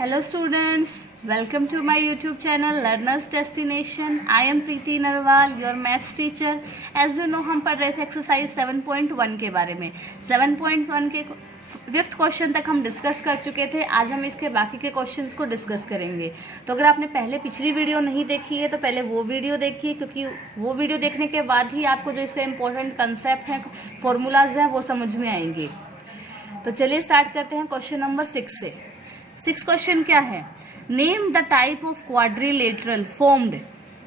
Hello students, welcome to my YouTube channel Learners Destination. I am Preeti Narwal, your maths teacher. As you know, हम पढ़ रहे थे exercise 7.1 के बारे में। 7.1 के 5th क्वेश्चन तक हम डिस्कस कर चुके थे। आज हम इसके बाकी के क्वेश्चंस को डिस्कस करेंगे। तो अगर आपने पहले पिछली वीडियो नहीं देखी है तो पहले वो वीडियो देखिए, क्योंकि वो वीडियो देखने के बाद ही आपको जो इसके इम्पोर्टेंट कंसेप्ट हैं, फॉर्मूलाज हैं, वो समझ में आएंगे। तो चलिए स्टार्ट करते हैं क्वेश्चन नंबर 6 से। 6 क्वेश्चन क्या है? Name the type of quadrilateral formed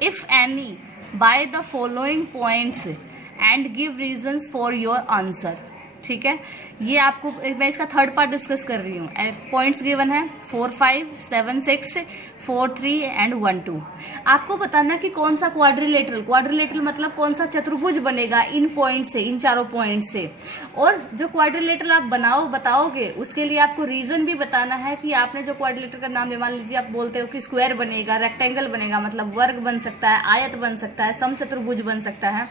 if any by the following points and give reasons for your answer. ठीक है, ये आपको मैं इसका थर्ड पार्ट डिस्कस कर रही हूँ। पॉइंट्स गिवन है 4, 5, 7, 6, 4, 3 एंड 1, 2। आपको बताना कि कौन सा क्वाड्रिलेटरल मतलब कौन सा चतुर्भुज बनेगा इन पॉइंट से, इन चारों पॉइंट से। और जो क्वाड्रिलेटरल आप बताओगे उसके लिए आपको रीजन भी बताना है कि आपने जो क्वाड्रिलेटरल का नाम, मान लीजिए आप बोलते हो कि स्क्वायर बनेगा, रेक्टेंगल बनेगा, मतलब वर्ग बन सकता है, आयत बन सकता है, समचतुर्भुज बन सकता है।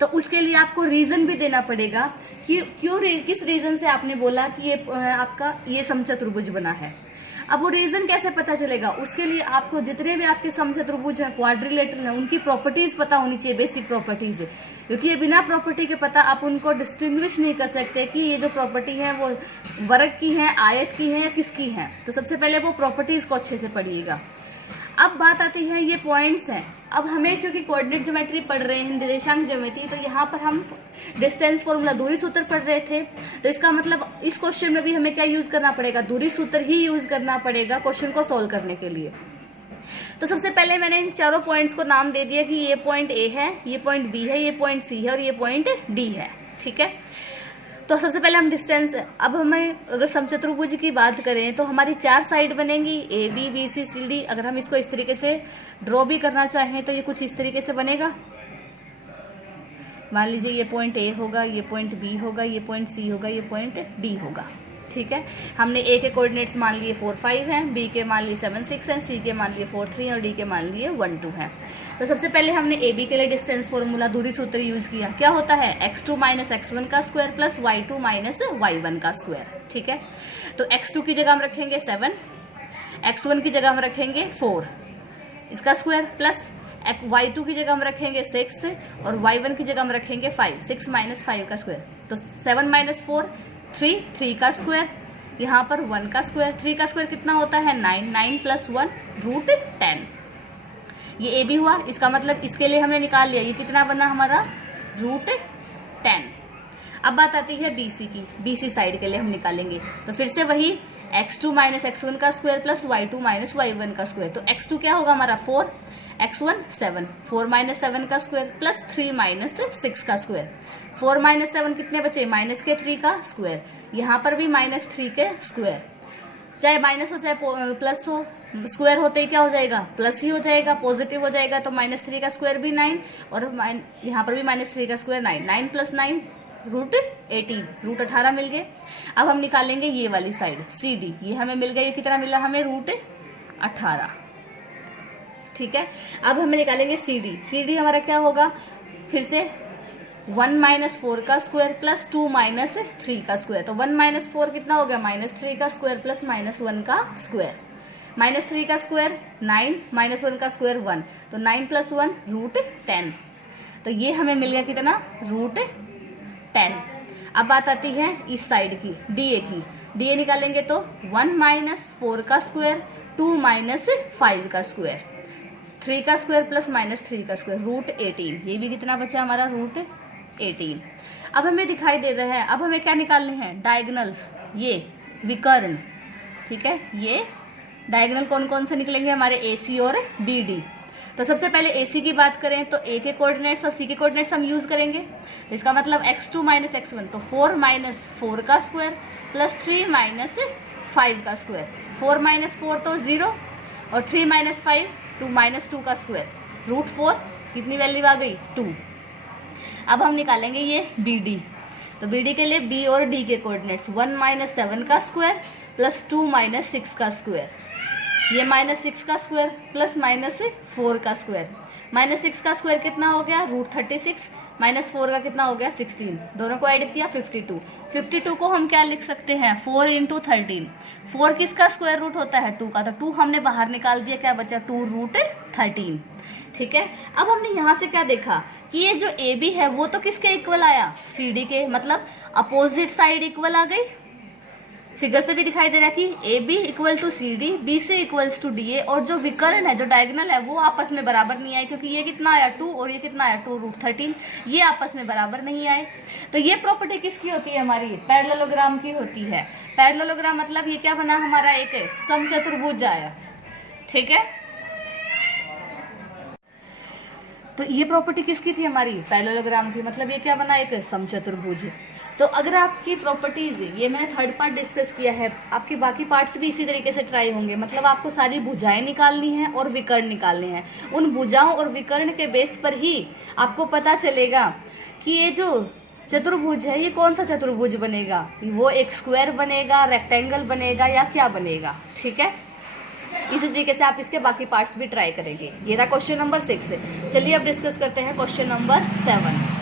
तो उसके लिए आपको रीजन भी देना पड़ेगा कि किस रीजन से आपने बोला कि ये आपका ये समचतुर्भुज बना है। अब वो रीजन कैसे पता चलेगा? उसके लिए आपको जितने भी आपके समचतुर्भुज हैं, क्वाड्रिलेटरल हैं, उनकी प्रॉपर्टीज पता होनी चाहिए, बेसिक प्रॉपर्टीज। क्योंकि ये बिना प्रॉपर्टी के पता आप उनको डिस्टिंग्विश नहीं कर सकते कि ये जो प्रॉपर्टी है वो वर्ग की है, आयत की है या किसकी है। तो सबसे पहले वो प्रॉपर्टीज को अच्छे से पढ़िएगा। अब बात आती है ये पॉइंट्स हैं। अब हमें क्योंकि कोऑर्डिनेट ज्योमेट्री पढ़ रहे हैं, निर्देशांक ज्योमेट्री, तो यहाँ पर हम डिस्टेंस फॉर्मूला, दूरी सूत्र पढ़ रहे थे। तो इसका मतलब इस क्वेश्चन में भी हमें क्या यूज करना पड़ेगा? दूरी सूत्र ही यूज करना पड़ेगा क्वेश्चन को सोल्व करने के लिए। तो सबसे पहले मैंने इन चारों पॉइंट्स को नाम दे दिया कि ये पॉइंट ए है, ये पॉइंट बी है, ये पॉइंट सी है और ये पॉइंट डी है। ठीक है, तो सबसे पहले हम डिस्टेंस, अब हमें अगर समचतुर्भुज की बात करें तो हमारी 4 साइड बनेंगी, A B B C C D. अगर हम इसको इस तरीके से ड्रॉ भी करना चाहें तो ये कुछ इस तरीके से बनेगा। मान लीजिए ये पॉइंट ए होगा, ये पॉइंट बी होगा, ये पॉइंट सी होगा, ये पॉइंट डी होगा। ठीक है, हमने ए के कोऑर्डिनेट्स मान लिए 4, 5 हैं, बी के मान लिए 7, 6 हैं, सी के मान लिए 4, 3 और डी के मान लिए 1, 2 हैं। तो सबसे पहले हमने ए बी के लिए डिस्टेंस फॉर्मूला, दूरी सूत्र यूज किया। क्या होता है? x2 माइनस x1 का square plus y2 minus y1 का स्क्वायर। ठीक है, तो x2 की जगह हम रखेंगे 7, x1 की जगह हम रखेंगे 4 इसका स्क्वायर, प्लस y2 की जगह हम रखेंगे 6 और y1 की जगह हम रखेंगे 5, 6 माइनस 5 का स्क्वायर। तो 7 माइनस 4 3 का स्क्वायर, यहाँ पर 1 का स्क्वायर। 3 का स्क्वायर कितना होता है? 9 प्लस 1 रूट 10। ये ए बी हुआ, इसका मतलब इसके लिए हमने निकाल लिया। ये कितना बना हमारा? रूट 10। अब बात आती है बीसी की, बीसी साइड के लिए हम निकालेंगे। तो फिर से वही x2 माइनस x1 का square plus y2 minus y1 का स्क्वायर। तो x2 क्या होगा हमारा? 4, x1 7, 4 माइनस 7 का स्क्वायर प्लस 3 माइनस 6 का स्क्वायर। 4 माइनस 7 कितने बचे? माइनस के 3 का स्क्वायर। यहाँ पर भी माइनस 3 के स्क्वायर। चाहे माइनस हो चाहे प्लस हो, स्क्वायर होते ही क्या हो जाएगा? प्लस ही हो जाएगा, पॉजिटिव हो जाएगा। तो माइनस 3 का स्क्वायर भी 9 और यहाँ पर भी माइनस 3 का स्क्वायर 9। 9 प्लस 9 रूट 18, रूट 18 मिल गए। अब हम निकालेंगे ये वाली साइड सी डी। ये हमें मिल गई, ये कितना मिला हमें? रूट 18। ठीक है, अब हमें निकालेंगे सी डी। सी डी हमारा क्या होगा? फिर से 1 माइनस 4 का स्क्वायर प्लस 2 माइनस 3 का स्क्वायर। तो 1 माइनस 4 कितना हो गया? माइनस 3 का स्क्वायर प्लस माइनस 1 का स्क्वायर। माइनस 3 का स्क्वायर 9, माइनस 1 का स्क्वायर 1। तो 9 प्लस 1 रूट 10। तो ये हमें मिल गया कितना? रूट 10। अब बात आती है इस साइड की, डीए की। डीए निकालेंगे तो 1 माइनस 4 का स्क्वायर, 2 माइनस 5 का स्क्वायर, 3 का स्क्वायर प्लस माइनस 3 का स्क्वायर, रूट 18। ये भी कितना बचा हमारा? रूट 18। अब हमें दिखाई दे रहा है, अब हमें क्या निकालने हैं? डायगोनल्स, ये विकर्ण। ठीक है, ये डायगोनल कौन कौन से निकलेंगे हमारे? AC और BD। तो सबसे पहले AC की बात करें तो A के कोऑर्डिनेट्स और C के कोऑर्डिनेट्स हम यूज करेंगे। तो इसका मतलब x2 माइनस x1, तो 4 माइनस 4 का स्क्वायर प्लस 3 माइनस 5 का स्क्वायर। 4 माइनस 4 तो 0 और 3 माइनस 5 2 माइनस 2 का स्क्वायर, रूट 4। कितनी वैल्यू आ गई? 2। अब हम निकालेंगे ये BD। तो BD के लिए B और D के कोऑर्डिनेट्स 1 माइनस 7 का स्क्वायर प्लस 2 माइनस 6 का स्क्वायर। ये माइनस 6 का स्क्वायर प्लस माइनस 4 का स्क्वायर। माइनस 6 का स्क्वायर कितना हो गया? रूट 36 -4 का कितना हो गया 16, दोनों को ऐड किया 52। 52 को हम क्या लिख सकते हैं 4 × 13। 4 किसका स्क्वायर रूट होता है 2 का, तो 2 हमने बाहर निकाल दिया, क्या बचा 2√13। ठीक है, अब हमने यहाँ से क्या देखा कि ये जो ए बी है वो तो किसके इक्वल आया सी डी के, मतलब अपोजिट साइड इक्वल आ गई। फिगर से भी दिखाई दे रहा है कि A B equal to C D, B C equals to D A, और जो विकर्ण है जो डायगोनल है वो आपस में बराबर नहीं आए, क्योंकि ये कितना आया 2 और ये कितना आया 2√13, ये आपस में बराबर नहीं आए। तो ये प्रॉपर्टी किसकी होती है हमारी पैरेललोग्राम की होती है। पैरेललोग्राम मतलब ये क्या बना हमारा एक समचतुर्भुज आया। ठीक है, तो ये प्रॉपर्टी किसकी थी हमारी पैरेललोग्राम की, मतलब ये क्या बना एक समचतुर्भुज। तो अगर आपकी प्रॉपर्टीज, ये मैंने थर्ड पार्ट डिस्कस किया है, आपके बाकी पार्ट्स भी इसी तरीके से ट्राई होंगे, मतलब आपको सारी भुजाएं निकालनी है और विकर्ण निकालने हैं। उन भुजाओं और विकर्ण के बेस पर ही आपको पता चलेगा कि ये जो चतुर्भुज है ये कौन सा चतुर्भुज बनेगा, वो एक स्क्वायर बनेगा, रेक्टेंगल बनेगा या क्या बनेगा। ठीक है, इसी तरीके से आप इसके बाकी पार्ट्स भी ट्राई करेंगे। ये रहा क्वेश्चन नंबर 6। चलिए अब डिस्कस करते हैं क्वेश्चन नंबर 7।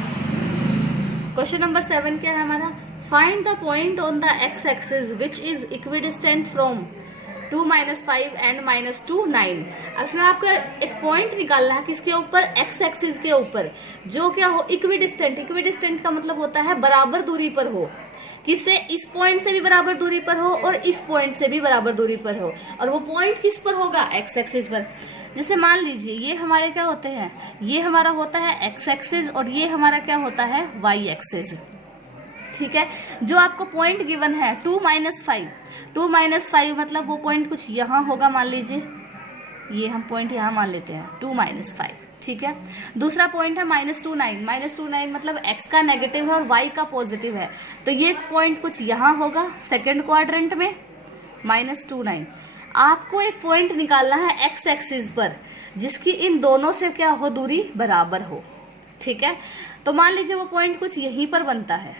क्वेश्चन नंबर 7 क्या है हमारा, find the point on the x axis which is equidistant from 2 - 5 and -2 9। इसमें आपको एक पॉइंट निकालना है किसके ऊपर, एक्स एक्सिस के ऊपर, जो क्या हो इक्विडिस्टेंट। इक्विडिस्टेंट का मतलब होता है बराबर दूरी पर हो, किससे, इस पॉइंट से भी बराबर दूरी पर हो और इस पॉइंट से भी बराबर दूरी पर हो, और वो पॉइंट किस पर होगा एक्स एक्सिस पर। जैसे मान लीजिए ये हमारे क्या होते हैं, ये हमारा होता है एक्स एक्सिस और ये हमारा क्या होता है वाई एक्सिस। ठीक है, जो आपको पॉइंट गिवन है 2 - 5, 2 - 5 मतलब वो पॉइंट कुछ यहाँ होगा, मान लीजिए ये हम पॉइंट यहाँ मान लेते हैं 2 - 5। ठीक है, दूसरा पॉइंट है -2 9, -2 9 मतलब x का नेगेटिव है और y का पॉजिटिव है, तो ये पॉइंट कुछ यहाँ होगा सेकंड क्वाड्रेंट में -2 9। आपको एक पॉइंट निकालना है एक्स एक्सिस पर जिसकी इन दोनों से क्या हो दूरी बराबर हो। ठीक है, तो मान लीजिए वो पॉइंट कुछ यहीं पर बनता है।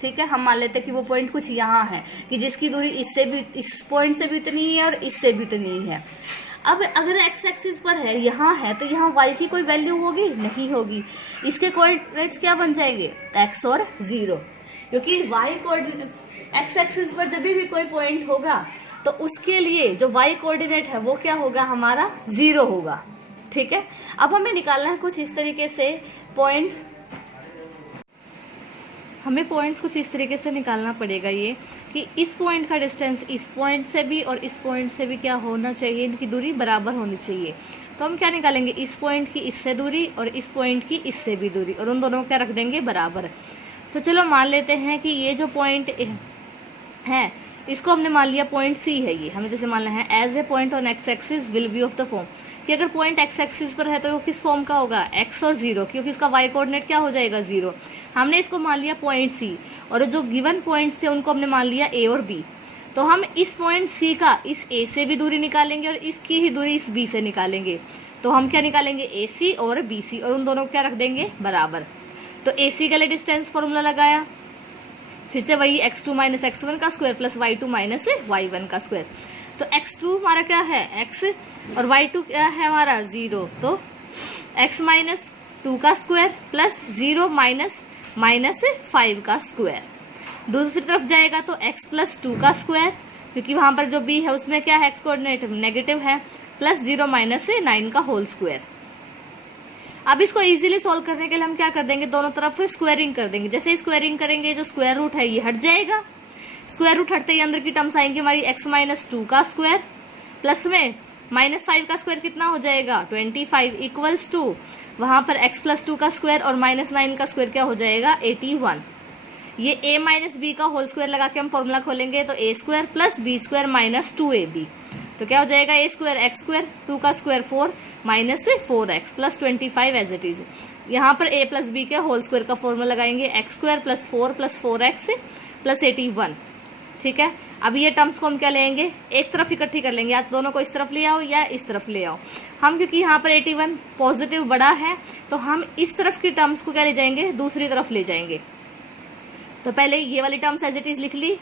ठीक है, हम मान लेते हैं कि वो पॉइंट कुछ यहाँ है कि जिसकी दूरी इससे भी, इस पॉइंट से भी इतनी ही है और इससे भी इतनी ही है। अब अगर एक्स एक्सिस पर है, यहाँ है, तो यहाँ y की कोई वैल्यू होगी नहीं होगी, इसके कोऑर्डिनेट्स क्या बन जाएंगे x और 0, क्योंकि y कोऑर्डिनेट एक्स एक्सिस पर जब भी कोई पॉइंट होगा तो उसके लिए जो y कोऑर्डिनेट है वो क्या होगा हमारा 0 होगा। ठीक है, अब हमें निकालना है कुछ इस तरीके से पॉइंट, हमें पॉइंट्स कुछ इस तरीके से निकालना पड़ेगा ये कि इस पॉइंट का डिस्टेंस इस पॉइंट से भी और इस पॉइंट से भी क्या होना चाहिए, इनकी दूरी बराबर होनी चाहिए। तो हम क्या निकालेंगे, इस पॉइंट की इससे दूरी और इस पॉइंट की इससे भी दूरी, और उन दोनों को क्या रख देंगे बराबर। तो चलो मान लेते हैं कि ये जो पॉइंट है इसको हमने मान लिया पॉइंट सी है, ये हमें जैसे मानना है as a point on X axis will be of the form, कि अगर पॉइंट एक्स एक्सिस पर है तो वो किस फॉर्म का होगा x और 0, क्योंकि इसका y कोऑर्डिनेट क्या हो जाएगा 0। हमने इसको मान लिया पॉइंट सी, और जो गिवन पॉइंट्स थे उनको हमने मान लिया a और b। तो हम इस पॉइंट सी का इस a से भी दूरी निकालेंगे और इसकी ही दूरी इस b से निकालेंगे। तो हम क्या निकालेंगे AC और BC, और उन दोनों को क्या रख देंगे बराबर। तो AC के लिए डिस्टेंस फॉर्मूला लगाया, फिर से वही x2 - x1 का स्क्वायर प्लस y2 - y1 का स्क्वायर। तो x2 हमारा क्या है x और y2 क्या है हमारा 0, तो x - 2 का स्क्वायर प्लस 0 - 5 का स्क्वायर। दूसरी तरफ जाएगा तो x + 2 का स्क्वायर, क्योंकि वहां पर जो b है उसमें क्या है x कोऑर्डिनेट नेगेटिव है, प्लस 0 - 9 का होल स्क्वायर। अब इसको इजीली सॉल्व करने के लिए हम क्या कर देंगे, दोनों तरफ स्क्वायरिंग कर देंगे। जैसे स्क्वायरिंग करेंगे जो स्क्वायर रूट है ये हट जाएगा, स्क्वायर रूट हटते ही अंदर की टर्म्स आएंगी हमारी x - 2 का स्क्वायर प्लस में -5 का स्क्वायर कितना हो जाएगा 25 इक्वल्स टू वहां पर x + 2 का स्क्वायर और -9 का स्क्वायर क्या हो जाएगा 81। ये a - b का होल स्क्वायर लगा के हम फॉर्मूला खोलेंगे तो a² + b² - 2ab, तो क्या हो जाएगा a² x², 2 का square 4 -4x + 25 as it is. यहाँ पर a + b के होल स्क्वायर का फॉर्मूला लगाएंगे x² + 4 + 4x + 81। ठीक है, अब ये टर्म्स को हम क्या लेंगे, एक तरफ इकट्ठी कर लेंगे, या दोनों को इस तरफ ले आओ या इस तरफ ले आओ। हम क्योंकि यहाँ पर 81 पॉजिटिव बड़ा है तो हम इस तरफ की टर्म्स को क्या ले जाएंगे, दूसरी तरफ ले जाएंगे। तो पहले ये वाली टर्म्स एज इट इज लिख ली,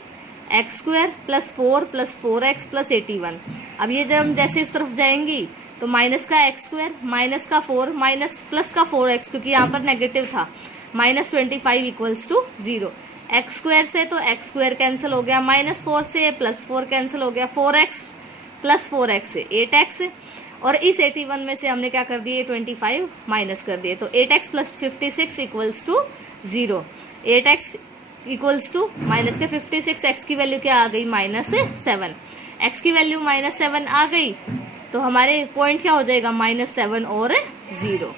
x² + 4 + 4x + 81। अब ये जब हम जैसे इस तरफ जाएंगी तो माइनस का एक्स स्क्वायर माइनस का 4 माइनस प्लस का 4x, क्योंकि यहाँ पर नेगेटिव था, -25 इक्वल्स टू 0। एक्स स्क्वायर से तो एक्स स्क्वायर कैंसिल हो गया, -4 से +4 कैंसिल हो गया, 4x + 4x से 8x, और इस 81 में से हमने क्या कर दिए 25 माइनस कर दिए, तो 8x + 56 equals to 0। 8x equals to minus के 56, x की वैल्यू क्या आ गई -7, x की वैल्यू -7 आ गई, तो हमारे पॉइंट क्या हो जाएगा -7 और 0।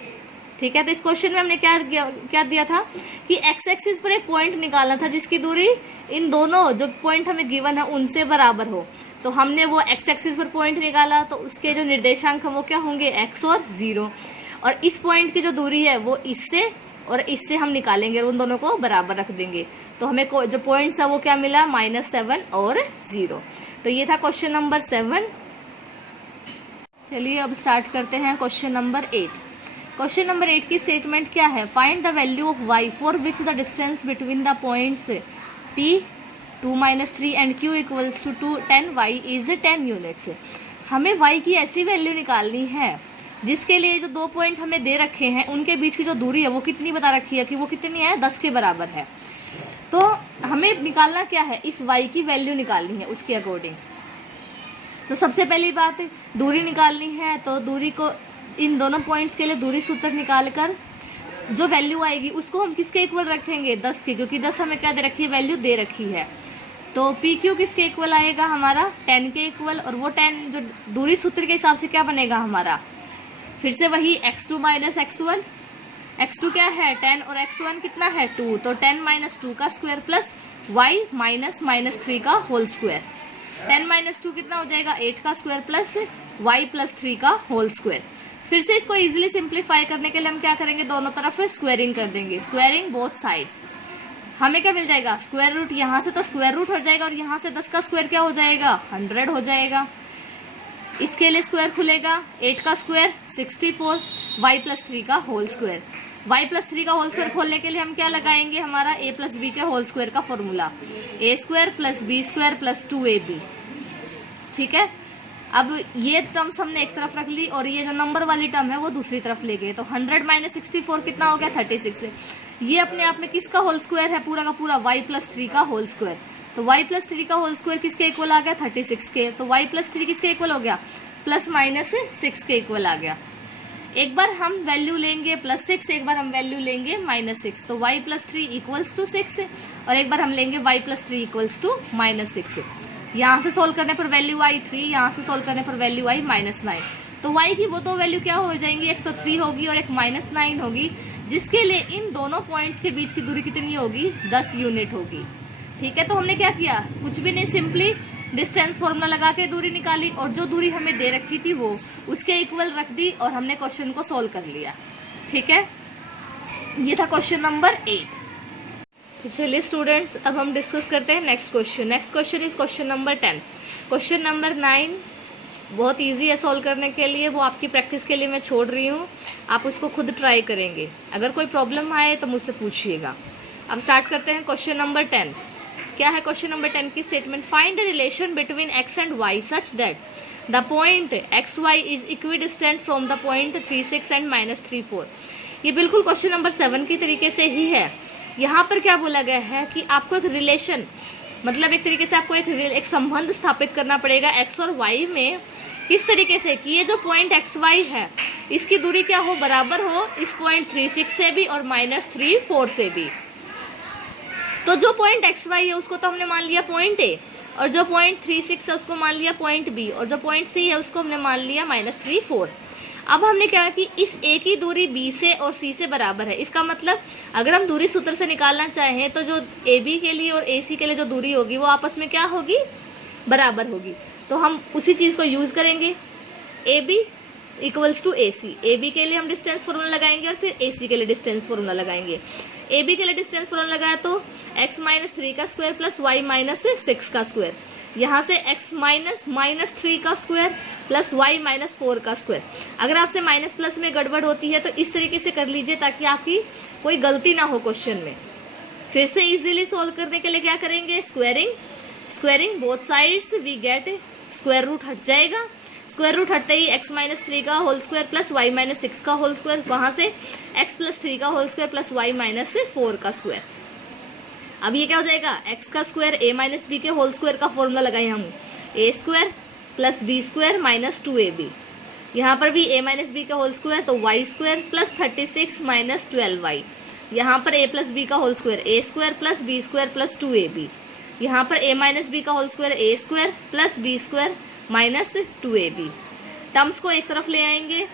ठीक है, तो इस क्वेश्चन में हमने क्या दिया था कि x एक्सिस पर एक पॉइंट निकालना था जिसकी दूरी इन दोनों जो पॉइंट हमें गिवन है उनसे बराबर हो। तो हमने वो x एक्सिस पर पॉइंट निकाला, तो उसके जो निर्देशांक है वो क्या होंगे x और 0, और इस पॉइंट की जो दूरी है वो इससे और इससे हम निकालेंगे और उन दोनों को बराबर रख देंगे, तो हमें जो पॉइंट था वो क्या मिला -7 और 0। तो ये था क्वेश्चन नंबर 7। चलिए अब स्टार्ट करते हैं क्वेश्चन नंबर 8। क्वेश्चन नंबर 8 की स्टेटमेंट क्या है, find the value of y for which the distance between the points p 2 - 3 and q equals to 10 y is 10 units. हमें y की ऐसी वैल्यू निकालनी है जिसके लिए जो दो पॉइंट हमें दे रखे हैं उनके बीच की जो दूरी है वो कितनी बता रखी है कि वो कितनी है 10 के बराबर है। तो हमें निकालना क्या है, इस y की वैल्यू निकालनी है उसके अकॉर्डिंग। तो सबसे पहली बात दूरी निकालनी है, तो दूरी को इन दोनों पॉइंट्स के लिए दूरी सूत्र निकालकर जो वैल्यू आएगी उसको हम किसके इक्वल रखेंगे 10 के, क्योंकि 10 हमें क्या दे रखी है वैल्यू दे रखी है। तो पी क्यू किसके इक्वल आएगा हमारा 10 के इक्वल, और वो 10 जो दूरी सूत्र के हिसाब से क्या बनेगा हमारा, फिर से वही x2 - x1, x2 क्या है 10 और x1 कितना है 2, तो 10 - 2 का स्क्वायर प्लस y -3 का होल स्क्वायर। 10 - 2 कितना हो जाएगा 8 का स्क्वायर प्लस y + 3 का होल स्क्वायर। फिर से इसको इजीली सिंप्लीफाई करने के लिए हम क्या करेंगे, दोनों तरफ स्क्वायरिंग कर देंगे, स्क्वायरिंग बोथ साइड्स। हमें क्या मिल जाएगा स्क्वायर रूट, यहाँ से तो स्क्वायर रूट हो जाएगा और यहाँ से 10 का स्क्वायर क्या हो जाएगा 100 हो जाएगा। इसके लिए स्क्वायर खुलेगा, 8 का स्क्वायर 64, y + 3 का होल स्क्वायर। y + 3 का होल स्क्वायर खोलने के लिए हम क्या लगाएंगे, हमारा a + b के होल स्क्वायर का फॉर्मूला, a² + b² + 2ab। ठीक है, अब ये टर्म्स हमने एक तरफ रख ली और ये जो नंबर वाली टर्म है वो दूसरी तरफ ले गए, तो 100 - 64 कितना हो गया 36। ये अपने आप में किसका होल स्क्वायर है पूरा का पूरा y + 3 का होल स्क्वायर। तो y + 3 का होल स्क्वायर किसके इक्वल आ गया 36 के, तो y + 3 किसके इक्वल हो गया +- 6 के इक्वल आ गया। एक बार हम वैल्यू लेंगे +6, एक बार हम वैल्यू लेंगे -6, तो y + 3 इक्वल्स टू 6, और एक बार हम लेंगे y + 3 इक्वल्स टू -6। यहाँ से सोल्व करने पर वैल्यू आई 3, यहाँ से सोल्व करने पर वैल्यू आई -9। तो y की वो दो वैल्यू क्या हो जाएंगी, एक तो 3 होगी और एक -9 होगी, जिसके लिए इन दोनों पॉइंट्स के बीच की दूरी कितनी होगी 10 यूनिट होगी। ठीक है, तो हमने क्या किया, कुछ भी नहीं, सिंपली डिस्टेंस फॉर्मूला लगा के दूरी निकाली और जो दूरी हमें दे रखी थी वो उसके इक्वल रख दी और हमने क्वेश्चन को सोल्व कर लिया। ठीक है, ये था क्वेश्चन नंबर 8। तो चलिए स्टूडेंट्स, अब हम डिस्कस करते हैं next question. Next question is question number 10। Question number 9 बहुत इजी है सॉल्व करने के लिए, वो आपकी प्रैक्टिस के लिए मैं छोड़ रही हूँ, आप उसको खुद ट्राई करेंगे। अगर कोई प्रॉब्लम आए तो मुझसे पूछिएगा। अब स्टार्ट करते हैं क्वेश्चन नंबर 10। क्या है क्वेश्चन नंबर 10 की statement, find the relation between x and y such that the point xy is equidistant from the point 36 and -34। ये बिल्कुल क्वेश्चन नंबर 7 की तरीके से ही है। यहाँ पर क्या बोला गया है कि आपको एक रिलेशन, मतलब एक तरीके से आपको एक संबंध स्थापित करना पड़ेगा x और y में, किस तरीके से कि ये जो पॉइंट xy है इसकी दूरी क्या हो, बराबर हो इस पॉइंट 36 से भी और -34 से भी। तो जो पॉइंट xy है उसको तो हमने मान लिया पॉइंट A, और जो पॉइंट 36 है उसको मान लिया पॉइंट B, और जो पॉइंट C है उसको हमने मान लिया -34। अब हमने क्या कि इस A की दूरी B से और C से बराबर है। इसका मतलब अगर हम दूरी सूत्र से निकालना चाहें तो जो AB के लिए और AC के लिए जो दूरी होगी वो आपस में क्या होगी, बराबर होगी। तो हम उसी चीज़ को यूज़ करेंगे, AB equals to AC। AB के लिए हम डिस्टेंस फॉर्मूला लगाएंगे और फिर AC के लिए डिस्टेंस फॉर्मूला लगाएंगे। AB के लिए डिस्टेंस फॉर्मूला लगाया तो x - 3 का स्क्वायर प्लस y - 6 का स्क्वायर, यहाँ से x - 3 का स्क्वायर प्लस y - 4 का स्क्वायर। अगर आपसे माइनस प्लस में गड़बड़ होती है तो इस तरीके से कर लीजिए ताकि आपकी कोई गलती ना हो क्वेश्चन में। फिर से इजीली सोल्व करने के लिए क्या करेंगे, squaring both sides we get square root हट जाएगा, स्क्वायर रूट हटते ही x माइनस 3 का whole square plus y minus 6 का होल स्क्वायर, वहां से x प्लस 3 का whole square plus y minus 4 का स्क्वायर। अब ये क्या हो जाएगा, x का स्क्वायर a माइनस बी के होल स्क्वायर का फॉर्मूला लगाए हम, a square plus B square minus 2ab। यहाँ पर भी a माइनस बी का होल स्क्वायर तो y square plus 36 minus 12y। यहाँ पर a प्लस बी का whole square a square plus B square plus 2ab। यहाँ पर a माइनस बी का whole square a square plus B square minus 2ab। Terms को एक तरफ ले आएंगे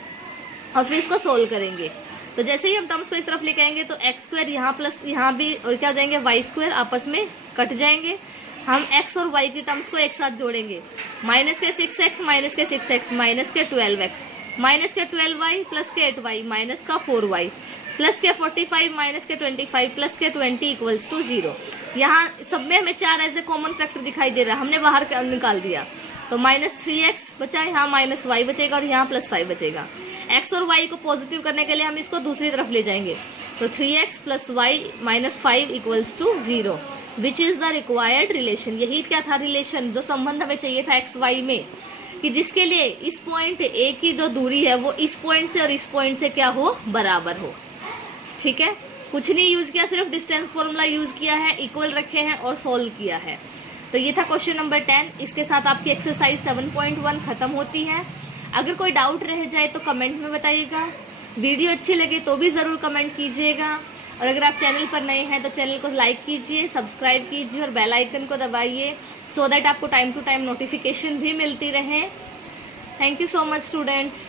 और फिर इसको सोल्व करेंगे। तो जैसे ही हम टर्म्स को एक तरफ लेके आएंगे तो एक्स स्क्वायर यहाँ प्लस यहाँ भी और क्या हो जाएंगे, वाई स्क्वायर आपस में कट जाएंगे। हम x और y की टर्म्स को एक साथ जोड़ेंगे, माइनस के 6x माइनस के 6x माइनस के 12x माइनस के 12y प्लस के 8y माइनस का 4y प्लस के 45 माइनस के 25 प्लस के 20 इक्वल्स टू 0। यहाँ सब में हमें 4 ऐसे कॉमन फैक्टर दिखाई दे रहा है, हमने बाहर निकाल दिया तो माइनस 3x बचा, यहाँ माइनस y बचेगा और यहाँ प्लस 5 बचेगा। x और y को पॉजिटिव करने के लिए हम इसको दूसरी तरफ ले जाएंगे तो 3x plus y minus 5 equals to 0 which is the required relation. यही क्या था रिलेशन, जो संबंध हमें चाहिए था एक्स वाई में, कि जिसके लिए इस पॉइंट ए की जो दूरी है वो इस पॉइंट से और इस पॉइंट से क्या हो, बराबर हो। ठीक है, कुछ नहीं यूज किया, सिर्फ डिस्टेंस फॉर्मूला यूज किया है, इक्वल रखे हैं और सोल्व किया है। तो ये था क्वेश्चन नंबर 10। इसके साथ आपकी एक्सरसाइज 7.1 खत्म होती है। अगर कोई डाउट रह जाए तो कमेंट में बताइएगा, वीडियो अच्छी लगे तो भी ज़रूर कमेंट कीजिएगा, और अगर आप चैनल पर नए हैं तो चैनल को लाइक कीजिए, सब्सक्राइब कीजिए और बेल आइकन को दबाइए सो दैट आपको टाइम टू टाइम नोटिफिकेशन भी मिलती रहे। Thank you so much students.